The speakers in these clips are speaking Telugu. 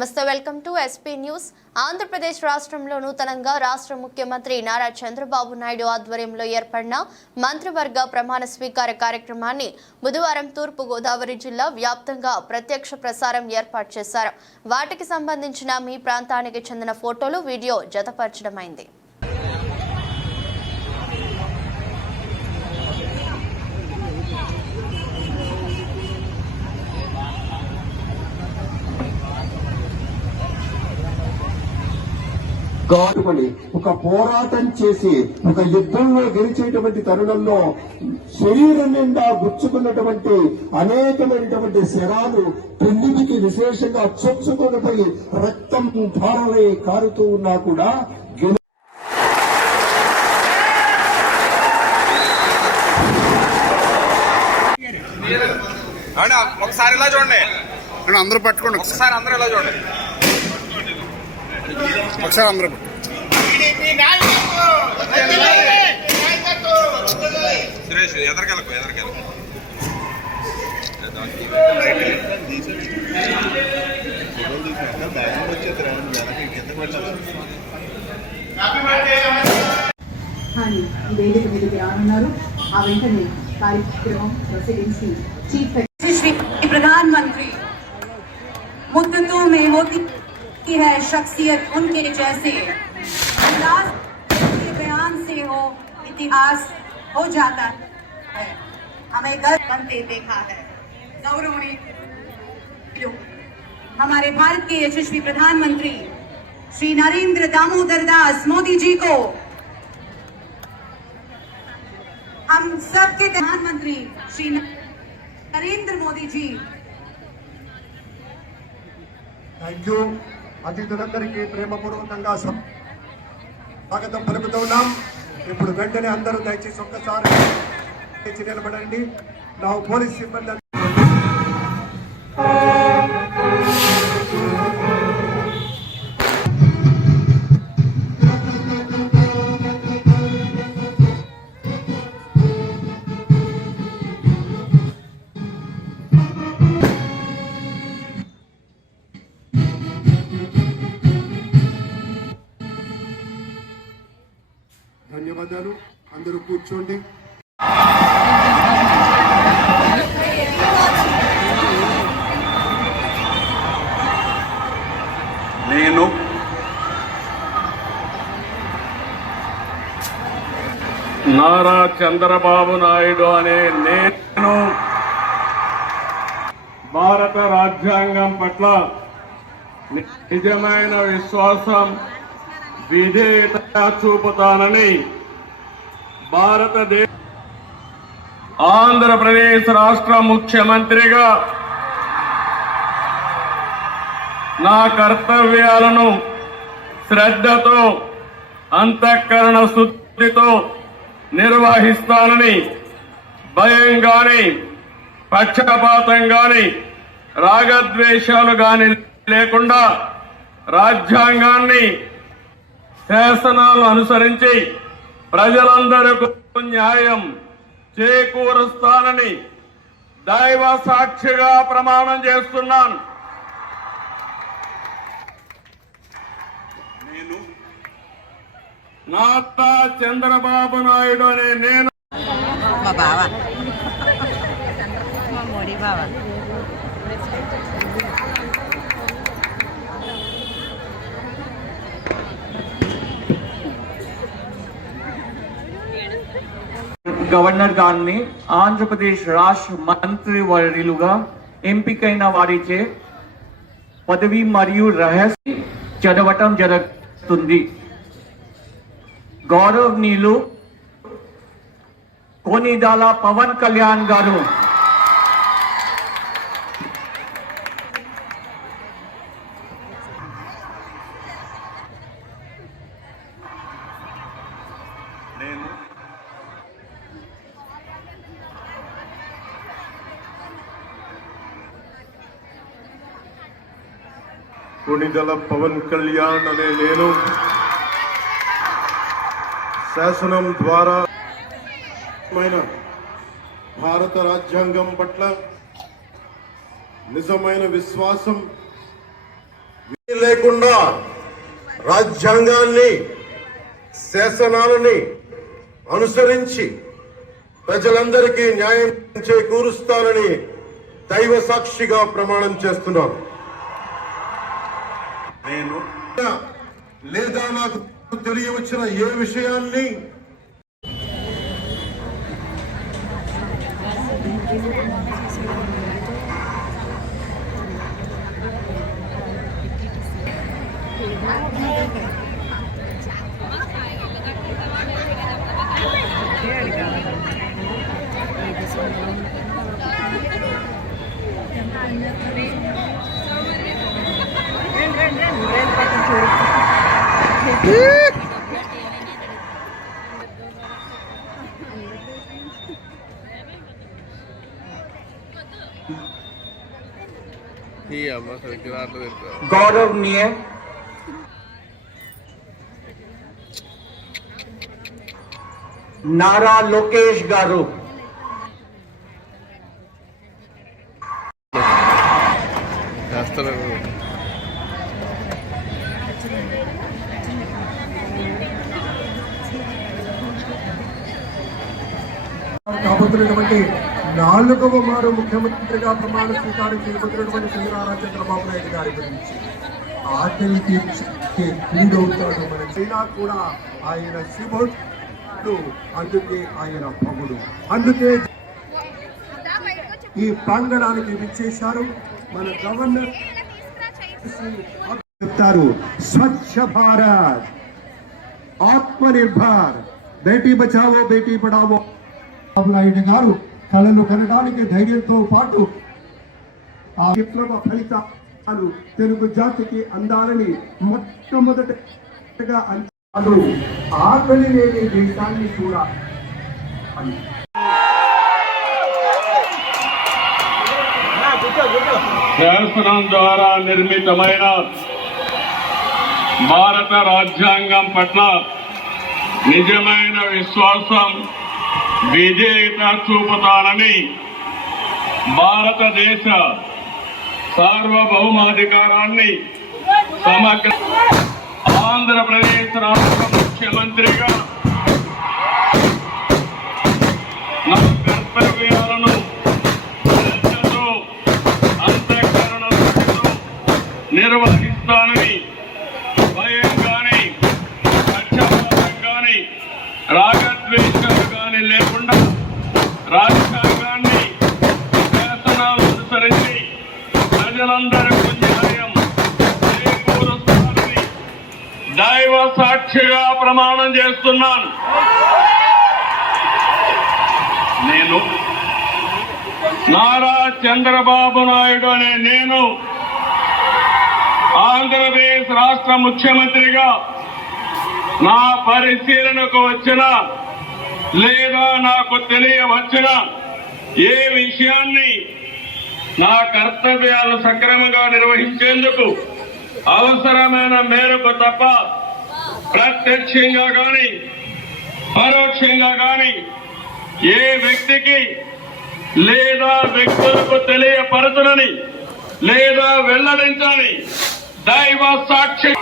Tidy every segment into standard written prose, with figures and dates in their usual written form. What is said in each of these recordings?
నమస్తే, welcome to SP news. Andhra Pradesh రాష్ట్రంలో నూతనంగా రాష్ట్ర ముఖ్యమంత్రి నారా చంద్రబాబు నాయుడు ఆధ్వర్యంలో ఏర్పడిన మంత్రివర్గ ప్రమాణ స్వీకార కార్యక్రమాన్ని బుధవారం తూర్పు గోదావరి జిల్లా వ్యాప్తంగా ప్రత్యక్ష ప్రసారం ఏర్పాటు చేశారు. వాటికి సంబంధించిన మీ ప్రాంతానికి చెందిన ఫోటోలు, వీడియో జతపరచడమైంది. గాటుకొని ఒక పోరాటం చేసి ఒక యుద్ధంలో గెలిచేటువంటి తరుణంలో శరీరం నిండా గుచ్చుకున్నటువంటి అనేకమైనటువంటి శరాలు పెళ్లికి విశేషంగా చొచ్చుకొనిపోయి రక్తం ధారలై కారుతూ ఉన్నా కూడా ఒకసారి ఇలా చూడండి, అందరూ పట్టుకోండి. ఒకసారి అందరూ ఇలా చూడండి, ఒకసారి అందరూ సురేష్ ఎదరికెళ్ళకు కానీ ఈ వేదిక మీదకి రానున్నారు. ఆ వెంటనే కార్యక్రమం ప్రొసీడింగ్స్ चीफ श्री प्रधानमंत्री मुद्दतों में होती है शख्सियत उनके जैसे अंदाज के बयान से हो इतिहास हो जाता है. हमें गर्व बनते देखा है. गौरवनीय हमारे भारत के यशस्वी प्रधानमंत्री श्री नरेंद्र दामोदर दास मोदी जी को हम सबके प्रधानमंत्री श्री नरेंद्र मोदी जी థ్యాంక్ యూ. అతిథులందరికీ ప్రేమపూర్వకంగా స్వాగతం పలుకుతున్నాం. ఇప్పుడు వెంటనే అందరూ దయచేసి ఒక్కసారి నిలబడండి. నా పోలీస్ సిబ్బంది ధన్యవాదాలు. అందరూ కూర్చోండి. నేను నారా చంద్రబాబు నాయుడు అనే నేను భారత రాజ్యాంగం పట్ల నిజమైన విశ్వాసం, విధేయత చూపుతానని భారతదేశ ఆంధ్రప్రదేశ్ రాష్ట్ర ముఖ్యమంత్రిగా నా కర్తవ్యాలను శ్రద్ధతో, అంతఃకరణ శుద్ధితో నిర్వహిస్తానని భయం గాని, పక్షపాతం గాని, రాగద్వేషాలు గాని లేకుండా రాజ్యాంగాన్ని, శాసనాలను అనుసరించి ప్రజలందరికీ న్యాయం చేకూరుస్తానని దైవ సాక్షిగా ప్రమాణం చేస్తున్నాను. నేను నారా చంద్రబాబు నాయుడు అనే నేను మా బావ మా మోడీ బావ గవర్నర్ గారిని ఆంధ్రప్రదేశ్ రాష్ట్ర మంత్రి వర్యులుగా ఎంపికైన వారిచే పదవి మరియు రహస్య చదవటం జరుగుతుంది. గౌరవనీయులు కొనిదాల పవన్ కళ్యాణ్ గారు కొనిదల పవన్ కళ్యాణ్ అనే నేను శాసనం ద్వారా భారత రాజ్యాంగం పట్ల నిజమైన విశ్వాసం, లేకుండా రాజ్యాంగాన్ని శాసనాలని అనుసరించి ప్రజలందరికీ న్యాయం చేకూరుస్తానని దైవ సాక్షిగా ప్రమాణం చేస్తున్నాను. నేను లేదా నాకు తెలియవచ్చిన ఏ విషయాన్ని गौरवनीय नारा लोकेश गारू కాబోతున్నటువంటి 4వ మారు ముఖ్యమంత్రిగా ప్రమాణ స్వీకారం చేయబోతున్నటువంటి శ్రీ నారా చంద్రబాబు నాయుడు గారి గురించి ఆకలి తీర్చే కూడవుతాడు మన చైనా కూడా ఆయన శివుడు, అందుకే ఆయన పగుడు. అందుకే ఈ ప్రాంగణానికి విచ్చేశారు మన గవర్నర్. చెప్తారు స్వచ్ఛ భారత్, ఆత్మనిర్భర్, బేటీ బచావో బేటీ పడావో. చంద్రబాబు నాయుడు గారు కళలు కనడానికి ధైర్యంతో పాటు ఆ విప్లవ ఫలితాలు తెలుగు జాతికి అందాలని మొట్టమొదటిగా అంచనాలు ఆకలి లేని దేశాన్ని కూడా శాసనం ద్వారా నిర్మితమైన భారత రాజ్యాంగం పట్ల నిజమైన విశ్వాసం, విధేయత చూపుతానని భారతదేశ సార్వభౌమాధికారాన్ని సమగ్ర ఆంధ్రప్రదేశ్ రాష్ట్ర ముఖ్యమంత్రిగా నా కర్తవ్యాలను శ్రద్ధతో, అంతఃకరణతో నిర్వహిస్తానని భయం కానీ, పక్షపాతం కానీ, రాగద్వేషాలు కానీ లేకుండా రాజ్యాంగాన్ని, శాసనాలు అనుసరించి ప్రజలందరికీ న్యాయం చేకూరుస్తానని దైవ సాక్షిగా ప్రమాణం చేస్తున్నాను. నేను నారా చంద్రబాబు నాయుడు అనే నేను ఆంధ్రప్రదేశ్ రాష్ట్ర ముఖ్యమంత్రిగా నా పరిశీలనకు వచ్చిన లేదా నాకు తెలియవచ్చిన ఏ విషయాన్ని నా కర్తవ్యాలు సక్రమంగా నిర్వహించేందుకు అవసరమైన మేరకు తప్ప ప్రత్యక్షంగా గాని పరోక్షంగా గాని ఏ వ్యక్తికి లేదా వ్యక్తులకు తెలియపరచనని లేదా వెల్లడించని దైవ సాక్షి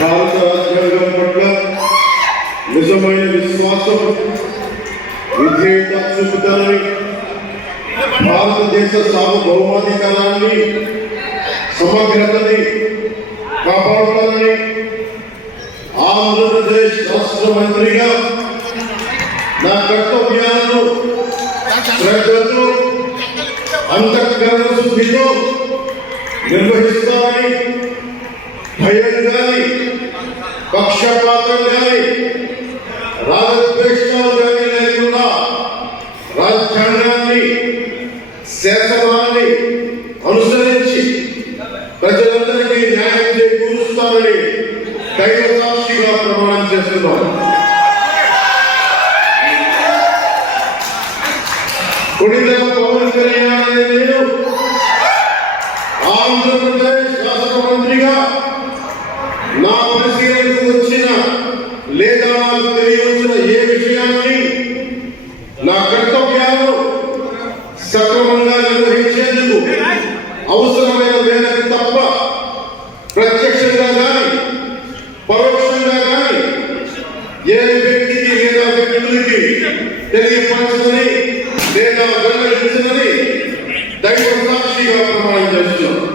భారత రాజ్యాంగం పట్ల నిజమైన విశ్వాసం, విధేయత చూపుతానని భారతదేశ సార్వభౌమాధికారాన్ని, సమగ్రతని కాపాడుతానని ఆంధ్రప్రదేశ్ రాష్ట్ర మంత్రిగా నా కర్తవ్యాలను శ్రద్ధతో, అంతఃకరణ శుద్ధితో నిర్వహిస్తానని భయం కానీ, పక్షపాతం కానీ, రాగద్వేషాలు కానీ లేకుండా రాజ్యాంగాన్ని, శాసనాన్ని అనుసరించి ప్రజలందరికీ న్యాయం చేకూరుస్తానని దైవ సాక్షిగా ప్రమాణం చేస్తున్నాను. కొణిదెల పవన్ కళ్యాణ్ అనే నేను ఆంధ్రప్రదేశ్ రాష్ట్ర మంత్రిగా తెలియవలసిన ఏ విషయాన్ని నా కర్తవ్యాలను సక్రమంగా నిర్వహించేందుకు అవసరమైన మేరకు తప్ప ప్రత్యక్షంగా కానీ పరోక్షంగా కానీ ఏ వ్యక్తికి లేదా వ్యక్తులకి తెలియపరచని లేదా వెల్లడించదని దైవ సాక్షిగా ప్రమాణం చేస్తున్నాం.